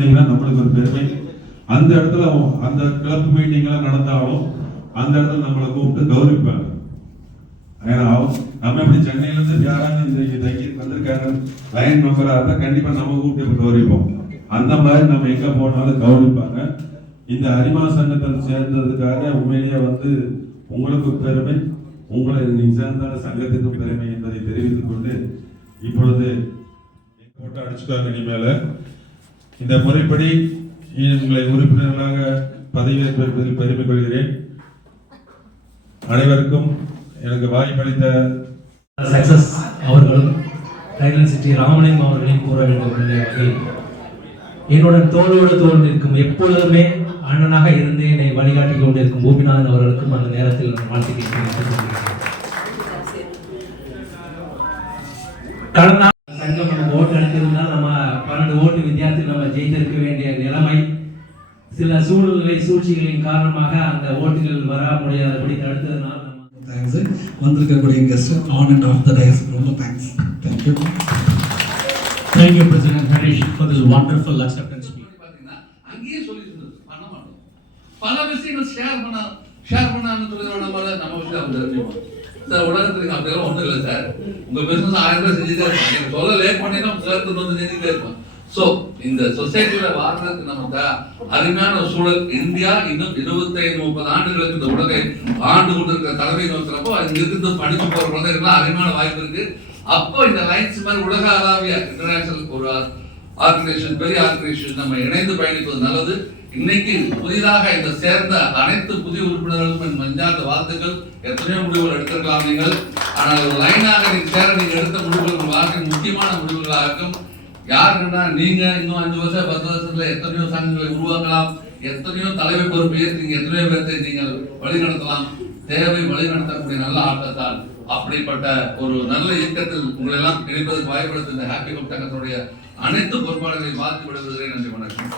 நம்மளுக்கு ஒரு பெருமை. அந்த இடத்துல அந்த கிளப் மீட்டிங் எல்லாம் நடந்தாலும் அந்த இடத்துல நம்மளை கூப்பிட்டு கௌரவிப்பாங்க. ஏன்னா நம்ம எப்படி சென்னையில இருந்து யாராவது இந்த தங்கி வந்திருக்காங்க லைன் மெம்பரா இருந்தா கண்டிப்பா நம்ம கூப்பிட்டு கௌரவிப்போம். அந்த மாதிரி நம்ம எங்க போனாலும் கௌரவிப்பாங்க. இந்த அரிமா சங்கத்தில் சேர்ந்ததுக்காக உண்மையிலேயே உங்களுக்கு பெருமை, உங்களை நீ சேர்ந்த சங்கத்திற்கும் பெருமை என்பதை தெரிவித்துக் கொண்டு இப்பொழுது போட்டு அடிச்சுக்காங்க. இனிமேல இந்த முறைப்படி உங்களை உறுப்பினர்களாக பதவியேற்பதில் பெருமை கொள்கிறேன். அனைவருக்கும் எனக்கு வாய்ப்பளித்த சக்சஸ் அவர்களும் டைலன் சிட்டி ராமலிங்கம் அவர்களையும் கூற வேண்டும் என்ற வகையில் என்னுடன் தோளோடு தோல் நிற்கும் எப்பொழுதுமே அண்ணனாக இருந்து என்னை வழிகாட்டி கொண்டிருக்கும் பூமிநாதன் அவர்களுக்கும் அந்த நேரத்தில் கடந்த சங்கம் நம்ம ஓட்டு அளித்திருந்தால் நம்ம 12 ஓட்டு வித்தியாசத்தில் நம்ம ஜெயித்திருக்க வேண்டிய நிலைமை சில சூழ்நிலை சூழ்ச்சிகளின் காரணமாக அந்த ஓட்டுகள் வர முடியாதபடி தடுத்ததுனால தேங்க்ஸ். வந்திருக்கக்கூடிய guest on and off the dais ரொம்ப thanks. Thank you. Thank you president Harish for this wonderful acceptance speech. பாத்தீங்கன்னா அங்கேயே சொல்லிட்டு பண்ண மாட்டோம். பல விஷயங்கள் ஷேர் பண்ணான்னு சொல்லுறோம். நம்ம விஷயம் தெரிஞ்சுப்போம் சார். உலகத்துக்கு அப்படியெல்லாம் ஒன்றும் இல்லை சார். உங்க பிசினஸ் 1000 ரூபாய் செஞ்சுட்டே இருப்பாங்க. நீங்க சொல்ல லேட் பண்ணினா சேர்த்து வந்து செஞ்சுட்டே இருப்போம். ஸோ இந்த சொசைட்டியில வாழ்றதுக்கு நமக்கு அருமையான சூழல். இந்தியா இன்னும் 25-30 ஆண்டுகளுக்கு இந்த உலகை ஆண்டு கொண்டிருக்கிற தலைமை நோக்கிறப்போ இங்க இருந்து படிச்சு போற குழந்தைகள் அருமையான வாய்ப்பு இருக்கு. அப்போ இந்த லைன்ஸ் மாதிரி உலக அளவிய இன்டர்நேஷனல் ஒரு ஆர்கனைசேஷன், பெரிய ஆர்கனைசேஷன் நம்ம இணைந்து பயணிப்பது நல்லது. இன்னைக்கு புதிதாக இந்த சேர்ந்த அனைத்து புதிய உறுப்பினர்களுக்கும் மஞ்சார்ந்த வாழ்த்துக்கள். எத்தனையோ முடிவுகள் எடுத்திருக்கலாம் நீங்கள். ஆனால் ஒரு லைனாக நீங்க எடுத்த முடிவுகள் வாழ்க்கையின் முக்கியமான முடிவுகளாகும். யாருன்னா நீங்க இன்னும் 5 வருஷம் 10 வருஷத்துல எத்தனையோ சங்கங்களை உருவாக்கலாம், எத்தனையோ தலைமை பொறுப்பு ஏற்று எத்தனையோ பேர்த்தை நீங்கள் வழிநடத்தலாம். தேவை வழிநடத்தக்கூடிய நல்ல ஆட்டத்தால் அப்படிப்பட்ட ஒரு நல்ல இயக்கத்தில் உங்களை எல்லாம் இணைப்பதற்கு வாய்ப்படுத்த இந்த ஹாப்பி ஹோப் சங்கத்துடைய அனைத்து பொறுப்பாளர்களையும் வாழ்த்து விடுவதற்கு நன்றி. வணக்கம்.